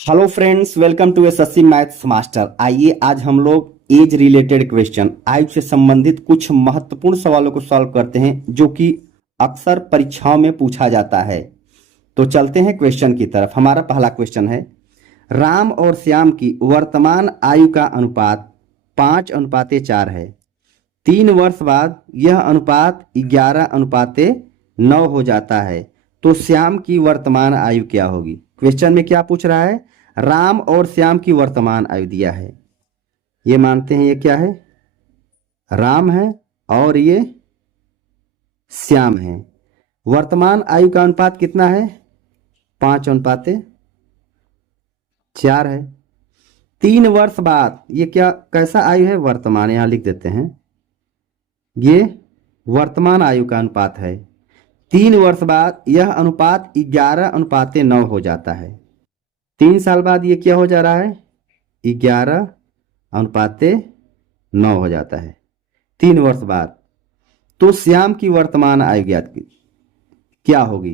Hello friends, welcome to SSC maths master. आइए आज हम लोग एज रिलेटेड क्वेश्चन, आयु से संबंधित कुछ महत्वपूर्ण सवालों को सॉल्व करते हैं जो कि अक्सर परीक्षाओं में पूछा जाता है। तो चलते हैं क्वेश्चन की तरफ। हमारा पहला क्वेश्चन है, राम और श्याम की वर्तमान आयु का अनुपात 5:4 है। 3 वर्ष बाद यह अनुपात 11:9 हो जाता है। तो श्याम की वर्तमान आयु क्या होगी? क्वेश्चन में क्या पूछ रहा है? राम और श्याम की वर्तमान आयु दिया है। ये मानते हैं ये क्या है? राम है और ये श्याम है। वर्तमान आयु का अनुपात कितना है? 5:4 है। 3 वर्ष बाद ये क्या कैसा आयु है? वर्तमान, यहां लिख देते हैं। ये वर्तमान आयु का अनुपात है। 3 वर्ष बाद यह अनुपात 11:9 हो जाता है। 3 साल बाद ये क्या हो जा रहा है? 11:9 हो जाता है 3 वर्ष बाद। तो श्याम की वर्तमान आयु ज्ञात क्या होगी?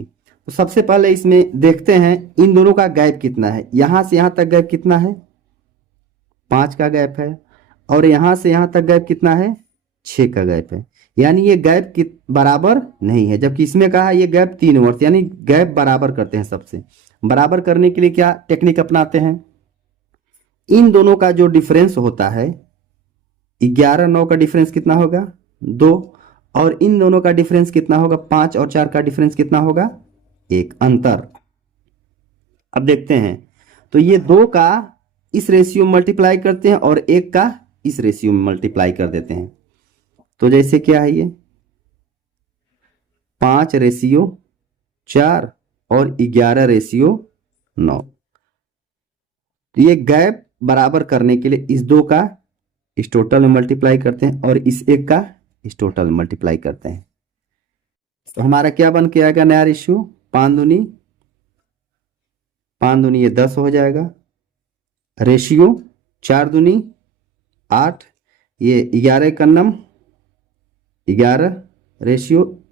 तो सबसे पहले इसमें देखते हैं इन दोनों का गैप कितना है। यहां से यहां तक गैप कितना है? 5 का गैप है। और यहां से यहां तक गैप कितना है? 6 का गैप है। यानी ये गैप बराबर नहीं है। जबकि इसमें कहा ये गैप 3 वर्ष, यानी गैप बराबर करते हैं। सबसे बराबर करने के लिए क्या टेक्निक अपनाते हैं? इन दोनों का जो डिफरेंस होता है, 11:9 का डिफरेंस कितना होगा? 2। और इन दोनों का डिफरेंस कितना होगा? 5 और 4 का डिफरेंस कितना होगा? 1 अंतर। अब देखते हैं, तो ये 2 का इस रेशियो में मल्टीप्लाई करते हैं और 1 का इस रेशियो में मल्टीप्लाई कर देते हैं। तो जैसे क्या है, ये 5:4 और 11:9। तो ये गैप बराबर करने के लिए इस 2 का इस टोटल में मल्टीप्लाई करते हैं और इस 1 का इस टोटल में मल्टीप्लाई करते हैं। तो हमारा क्या बन के आएगा नया रेशियो? 5 दूनी ये 10 हो जाएगा। रेशियो 4 दूनी 8, ये 11 का नम 11, रेशियो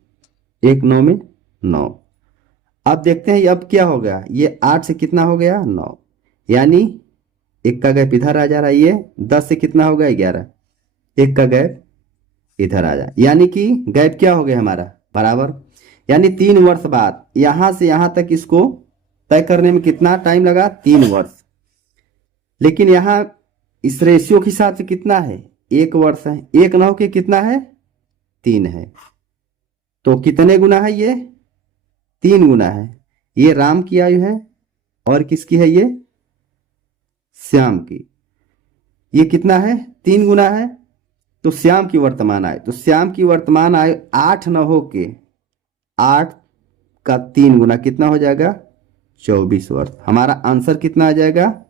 1 9 में 9। अब देखते हैं अब क्या हो गया। ये 8 से कितना हो गया? 9। यानी 1 का गैप इधर आ जा रहा है। ये 10 से कितना हो गया? 11। 1 का गैप इधर आ जाए, यानी कि गैप क्या हो गया हमारा? बराबर। यानी 3 वर्ष बाद यहां से यहां तक इसको तय करने में कितना टाइम लगा? 3 वर्ष। लेकिन यहां इस रेशियो के हिसाब से कितना है? 1 वर्ष है। 1 ना होके कितना है? 3 है। तो कितने गुना है ये? 3 गुना है। ये राम की आयु है और किसकी है? ये श्याम की। ये कितना है? 3 गुना है। तो श्याम की वर्तमान आयु, तो श्याम की वर्तमान आयु 8 न हो के 8 का 3 गुना कितना हो जाएगा? 24 वर्ष। हमारा आंसर कितना आ जाएगा?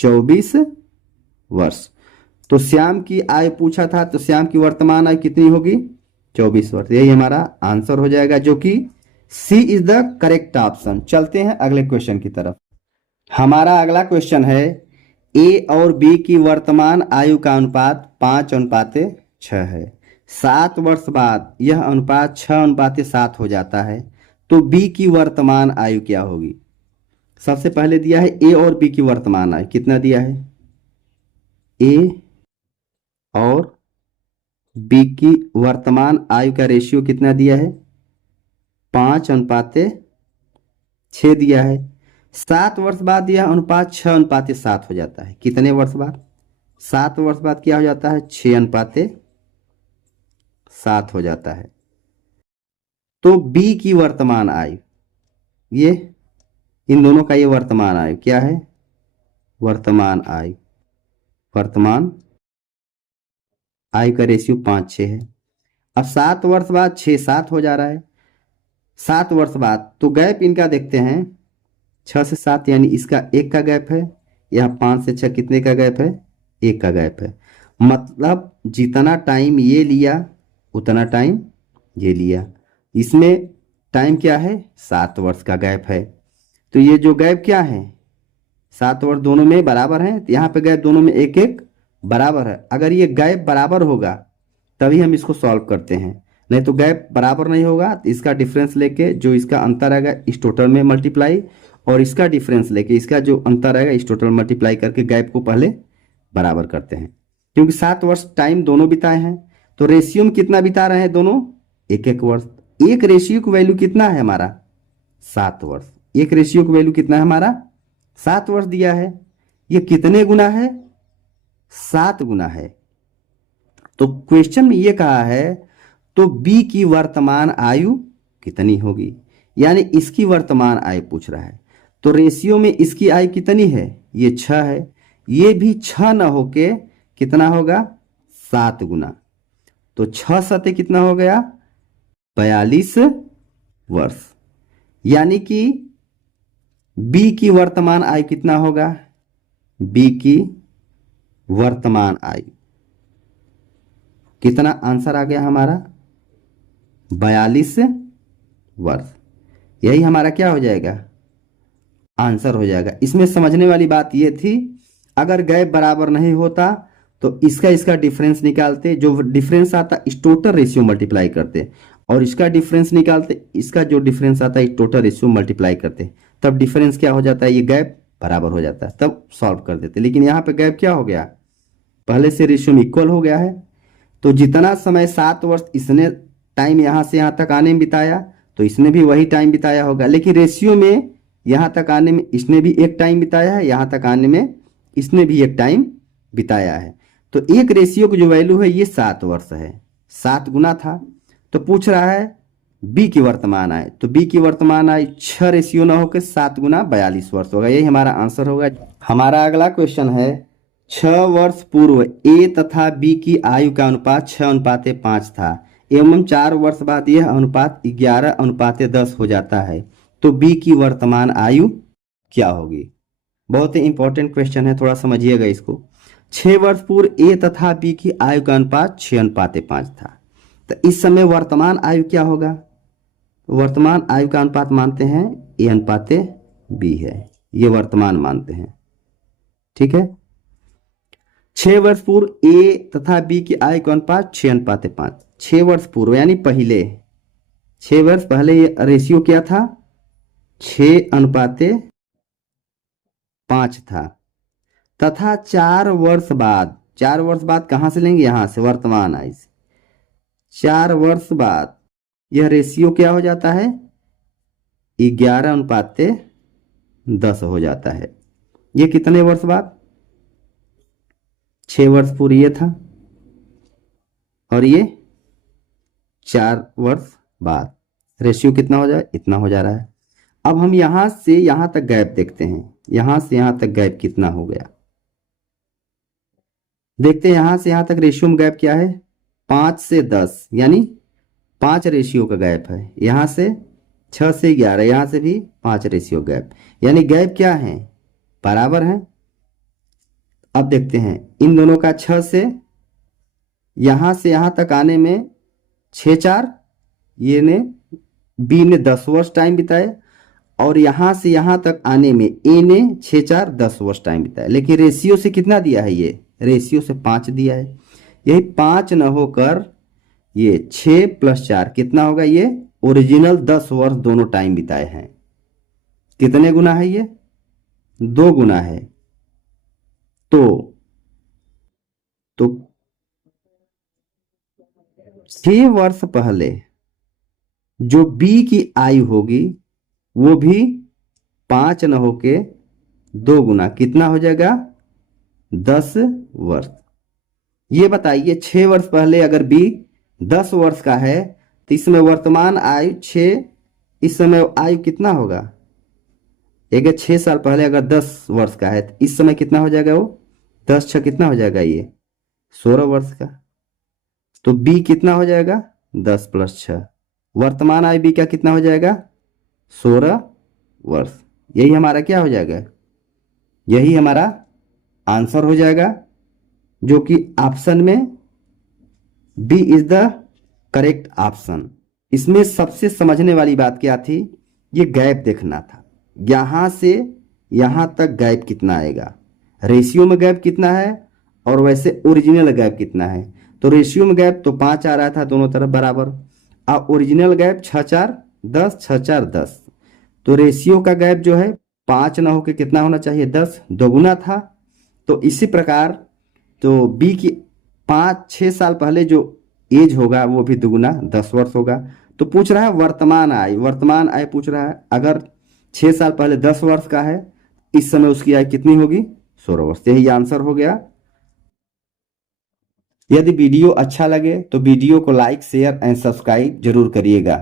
24 वर्ष। तो श्याम की आयु पूछा था, तो श्याम की वर्तमान आयु कितनी होगी? 24 वर्ष। यही हमारा आंसर हो जाएगा, जो कि सी इज द करेक्ट ऑप्शन। चलते हैं अगले क्वेश्चन की तरफ। हमारा अगला क्वेश्चन है, ए और बी की वर्तमान आयु का अनुपात 5:6 है। 7 वर्ष बाद यह अनुपात 6:7 हो जाता है। तो बी की वर्तमान आयु क्या होगी? सबसे पहले दिया है ए और बी की वर्तमान आयु। कितना दिया है? ए और बी की वर्तमान आयु का रेशियो कितना दिया है? 5:6 दिया है। 7 वर्ष बाद यह अनुपात 6:7 हो जाता है। कितने वर्ष बाद? 7 वर्ष बाद क्या हो जाता है? 6:7 हो जाता है। तो बी की वर्तमान आयु, ये इन दोनों का ये वर्तमान आयु क्या है? वर्तमान आयु, वर्तमान आयु का रेशियो 5:6 है। अब 7 वर्ष बाद 6:7 हो जा रहा है। 7 वर्ष बाद तो गैप इनका देखते हैं, 6 से 7, यानी इसका 1 का गैप है। यहाँ 5 से 6 कितने का गैप है? 1 का गैप है। मतलब जितना टाइम ये लिया उतना टाइम ये लिया। इसमें टाइम क्या है? 7 वर्ष का गैप है। तो ये जो गैप क्या है? 7 वर्ष दोनों में बराबर है। तो यहाँ पे गैप दोनों में 1-1 बराबर है। अगर ये गैप बराबर होगा तभी हम इसको सॉल्व करते हैं, नहीं तो गैप बराबर नहीं होगा तो इसका डिफरेंस लेके जो इसका अंतर आएगा इस टोटल में मल्टीप्लाई और इसका डिफरेंस लेके इसका जो अंतर आएगा इस टोटल मल्टीप्लाई करके गैप को पहले बराबर करते हैं, क्योंकि 7 वर्ष टाइम दोनों बिताए हैं। तो रेशियो में कितना बिता रहे हैं दोनों? 1-1 वर्ष। एक रेशियो की वैल्यू कितना है हमारा? 7 वर्ष। एक रेशियो की वैल्यू कितना है हमारा? 7 वर्ष दिया है। ये कितने गुना है? 7 गुना है। तो क्वेश्चन में ये कहा है तो बी की वर्तमान आयु कितनी होगी, यानी इसकी वर्तमान आयु पूछ रहा है। तो रेशियो में इसकी आयु कितनी है? ये 6 है। ये भी 6 न होके कितना होगा? 7 गुना। तो 6 सते कितना हो गया? 42 वर्ष। यानी कि बी की वर्तमान आयु कितना होगा? बी की वर्तमान आयु कितना? आंसर आ गया हमारा 42 वर्ष। यही हमारा क्या हो जाएगा? आंसर हो जाएगा। इसमें समझने वाली बात यह थी, अगर गैप बराबर नहीं होता तो इसका डिफरेंस निकालते, जो डिफरेंस आता इस टोटल रेशियो मल्टीप्लाई करते, और इसका डिफरेंस निकालते, इसका जो डिफरेंस आता है इस टोटल रेशियो मल्टीप्लाई करते, तब डिफरेंस क्या हो जाता है? ये गैप बराबर हो जाता है, तब सॉल्व कर देते। लेकिन यहाँ पे गैप क्या हो गया? पहले से रेशियो में इक्वल हो गया है। तो जितना समय 7 वर्ष इसने टाइम यहाँ से यहाँ तक आने में बिताया, तो इसने भी वही टाइम बिताया होगा। लेकिन रेशियो में यहाँ तक आने में इसने भी एक टाइम बिताया है, यहाँ तक आने में इसने भी एक टाइम बिताया है। तो एक रेशियो की जो वैल्यू है ये 7 वर्ष है, 7 गुना था। तो पूछ रहा है बी की वर्तमान आय, तो बी की वर्तमान आय 6 रेशियो ना होकर 7 गुना 42 वर्ष होगा। यही हमारा आंसर होगा। हमारा अगला क्वेश्चन है 6 वर्ष पूर्व ए तथा बी की आयु का अनुपात 6:5 था एवं 4 वर्ष बाद यह अनुपात 11:10 हो जाता है, तो बी की वर्तमान आयु क्या होगी? बहुत ही इंपॉर्टेंट क्वेश्चन है, थोड़ा समझिएगा इसको। 6 वर्ष पूर्व ए तथा बी की आयु का अनुपात 6:5 था, तो इस समय वर्तमान आयु क्या होगा? वर्तमान आयु का अनुपात मानते हैं A/B है, ये वर्तमान मानते हैं। ठीक है, 6 वर्ष पूर्व ए तथा बी की आयु का अनुपात 6:5। 6 वर्ष पूर्व यानी पहले, 6 वर्ष पहले ये रेशियो क्या था? 6:5 था। तथा 4 वर्ष बाद, 4 वर्ष बाद कहां से लेंगे? यहां से, वर्तमान आयु से। 4 वर्ष बाद यह रेशियो क्या हो जाता है? 11:10 हो जाता है। ये कितने वर्ष बाद? 6 वर्ष पूर्व ये था, और ये 4 वर्ष बाद रेशियो कितना हो जाए? इतना हो जा रहा है। अब हम यहां से यहां तक गैप देखते हैं, यहां से यहां तक गैप कितना हो गया देखते हैं। यहां से यहां तक रेशियो में गैप क्या है? 5 से 10, यानी 5 रेशियो का गैप है। यहां से 6 से 11, यहां से भी 5 रेशियो गैप, यानी गैप क्या है? बराबर है। अब देखते हैं इन दोनों का 6 से यहां तक आने में 6-4, ये ने बी ने 10 वर्ष टाइम बिताए, और यहां से यहां तक आने में ए ने 6-4-10 वर्ष टाइम बिताया। लेकिन रेशियो से कितना दिया है? ये रेशियो से 5 दिया है। यही 5 न होकर ये 6 + 4 कितना होगा? ये ओरिजिनल 10 वर्ष दोनों टाइम बिताए हैं। कितने गुना है ये? 2 गुना है। तो 6 वर्ष पहले जो बी की आयु होगी वो भी 5 न होके 2 गुना, कितना हो जाएगा? 10 वर्ष। ये बताइए 6 वर्ष पहले अगर बी 10 वर्ष का है तो इस समय वर्तमान आयु 6, इस समय आयु कितना होगा? एक 6 साल पहले अगर 10 वर्ष का है तो इस समय कितना हो जाएगा? वो 10×6 कितना हो जाएगा? ये 16 वर्ष का। तो बी कितना हो जाएगा? 10 + 6। वर्तमान आयु बी का कितना हो जाएगा? 16 वर्ष। यही हमारा क्या हो जाएगा? यही हमारा आंसर हो जाएगा, जो कि ऑप्शन में B is the correct option. इसमें सबसे समझने वाली बात क्या थी? ये गैप देखना था, यहां से यहां तक गैप कितना आएगा, रेशियो में गैप कितना है और वैसे ओरिजिनल गैप कितना है। तो रेशियो में गैप तो 5 आ रहा था दोनों तरफ बराबर, और ओरिजिनल गैप 6-4-10, 6-4-10। तो रेशियो का गैप जो है 5 ना होके कितना होना चाहिए 10, दोगुना था। तो इसी प्रकार तो बी की 5-6 साल पहले जो एज होगा वो भी दुगुना 10 वर्ष होगा। तो पूछ रहा है वर्तमान आय पूछ रहा है। अगर 6 साल पहले 10 वर्ष का है, इस समय उसकी आय कितनी होगी 16 वर्ष। यही आंसर हो गया। यदि वीडियो अच्छा लगे तो वीडियो को लाइक शेयर एंड सब्सक्राइब जरूर करिएगा।